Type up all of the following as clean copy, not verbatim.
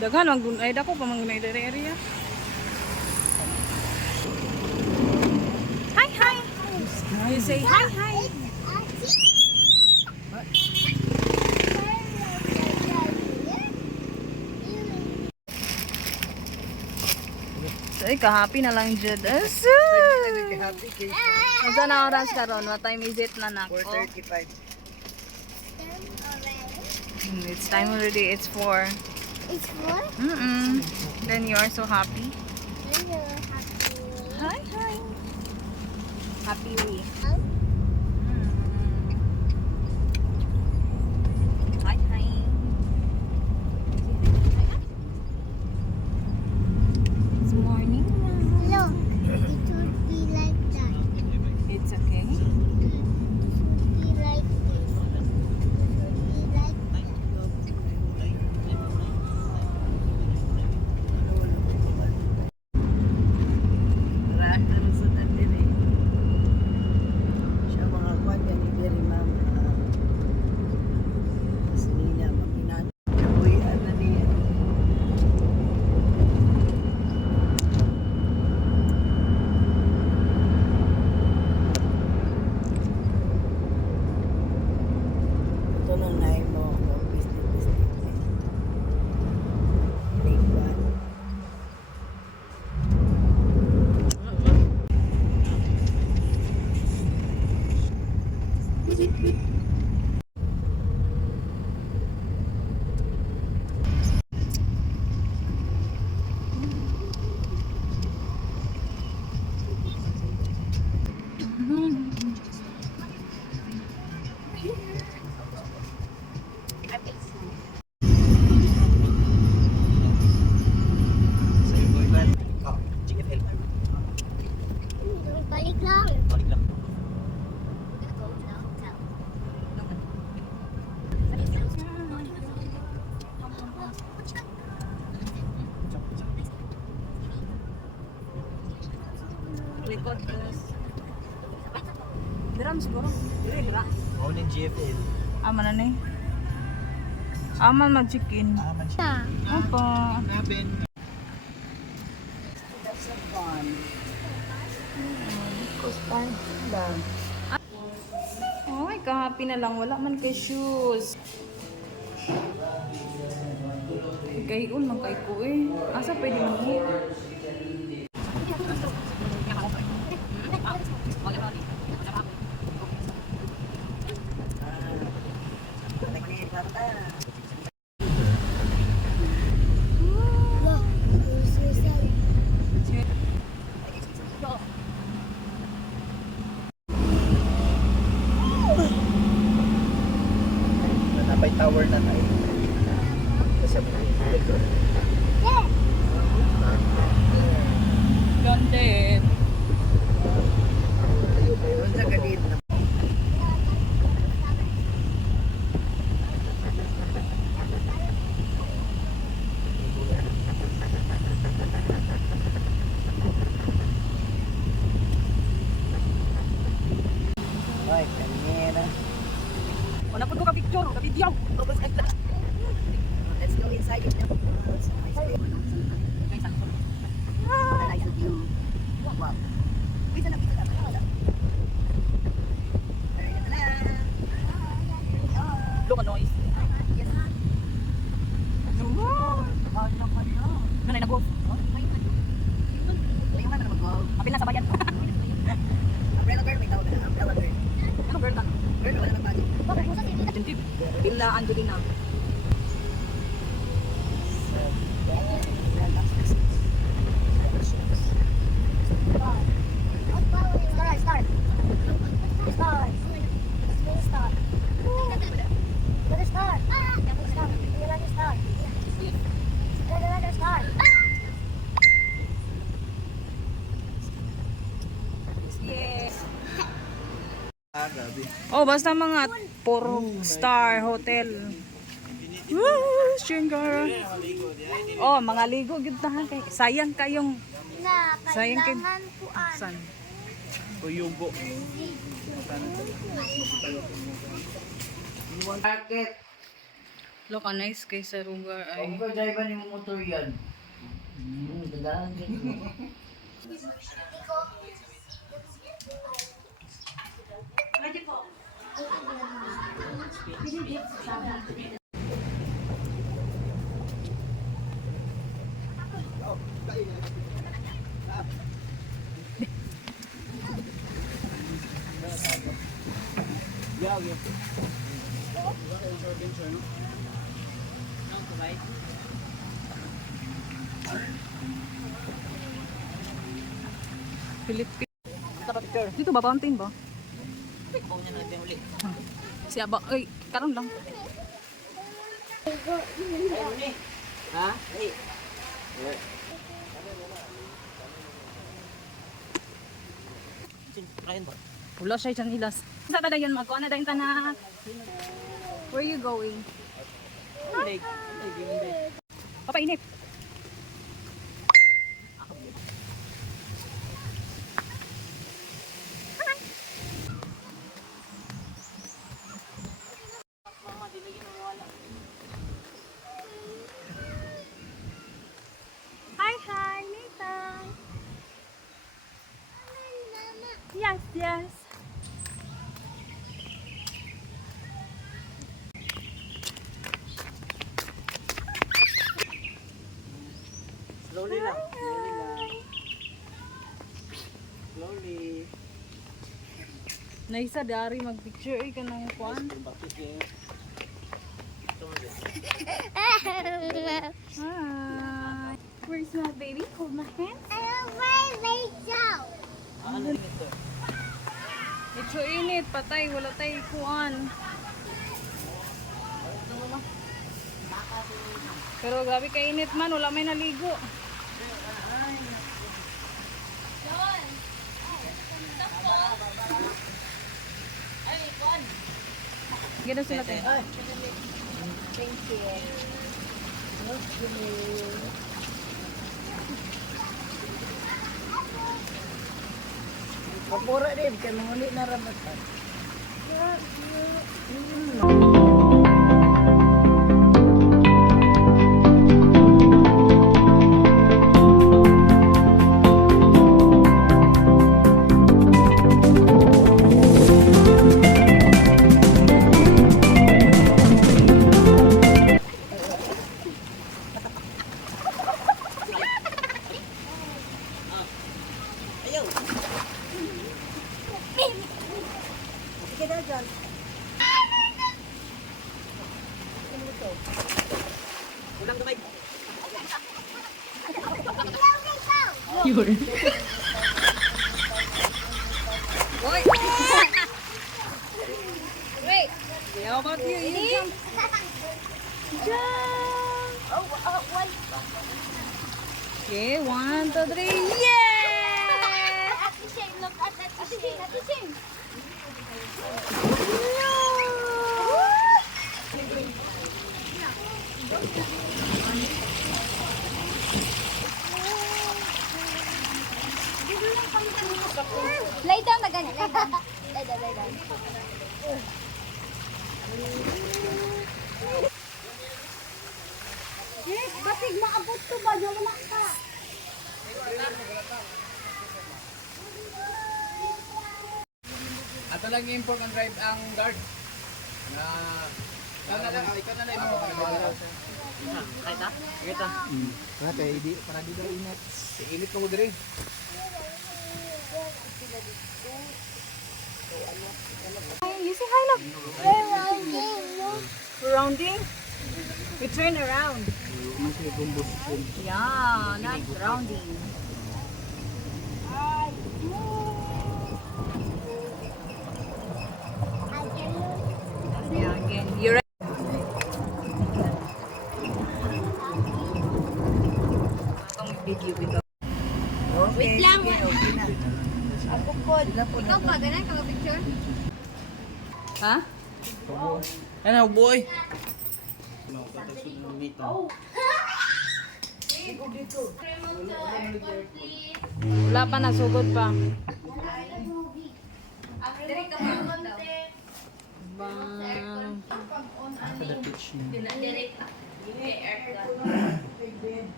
Daghan ang gunay dako pa mga area. Hi hi. You say hi hi. So ika-happy na lang jud. Happy cake. Unsa na oras karon? What time is it na nako? 4:35. It's time already. It's 4. It's what? Then you are so happy. Hi hi. Happy we. Hi hi. It's morning now. Look, it would be like that. It's okay. It would be like this. It would be like that. Siya mga kwan yan ni Diri Ma'am. Sinina, makinat. Kabuhian na niya. Ito nang nahin mo. Business. Big one. Balik lang. Record plus. Diram siguro. Dira. Ako ng GFL. Aman na ni. Aman mag-check-in. Na. Opo. Nabin. That's a fun. Because fun lang. Ay, ka-happy na lang. Wala man kay shoes. Gayon man kay ko eh. Asa pwede man ko? Look, there's your side. Nanapay tower na tayo. Kasi likod. Yeah. Gandit. Doon sa galit na. Ay, kanina. Wala po ka picture, ka video. Let's go inside. Wow. Pizza na. Look at noise. Nanay na golf. Kapil na sa bayan. Umbrella girl, may tawag na. Umbrella girl. Ano bird ka? Girl, wala nang bagay. Agentive. Illa Angelina. Start. Grabe. Oh, basta mga 4-star hotel. Woo! Shingara. Oh, mga ligo gyud tahan kay sayang kayong Na, sayang kay kailangan kuan. san. Uyugo. Market. Look, nice kay sa lugar ay. Kung drive ba ni mo motor yan? Gandaan din. Philippine. Dito ba fountain ba? Siya ba? Ay, karon lang. Ha? Wala siya dyan ilas. Sa tada yun, magkuha na dahil tanak. Where you going? Papainip. Hi, hi, Nathan. Yes, yes. Slowly lang. Slowly lang. Slowly. Naisa dari mag-picture eh kanang kuan. Hi. Where's my baby? Hold my hand. Ano ito? Medyo init, patay, wala tayo kuan. Pero grabe ka init man, wala may naligo. Gano'n sila tayo. Thank you. Kapura din, kaya manguli na ramatan. Sige na dyan. Ulang gamay. Yun. Wait! Wait! How about you? You jump! Jump! Okay, 1, 2, 3, yeah! Look at that machine. Lay down na ganyan. Lay down. Yes, basig maabot to ba? Wala ka. Ato lang import ang drive ang guard. Na ikaw na lang mo. Kita? Kita. Para di daw init. Init mo diri. You say hi, look. Rounding? We turn around. Yeah, not rounding. Yeah, again. You're right. Itong video ito. Wait lang. Ako po. Ikaw pa, ganun ka picture? Ha? Ano boy? Wala pa, nasugod pa. Bam.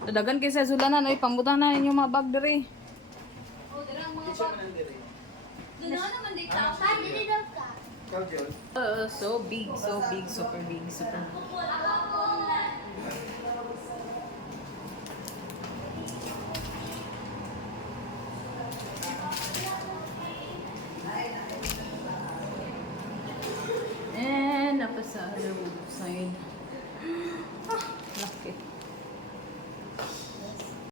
Dadagan kayo sa sulanan. Ay, pambutan na ninyo mga bag diri. So big, super big, super big. And napasa sa other side. Ah, laki.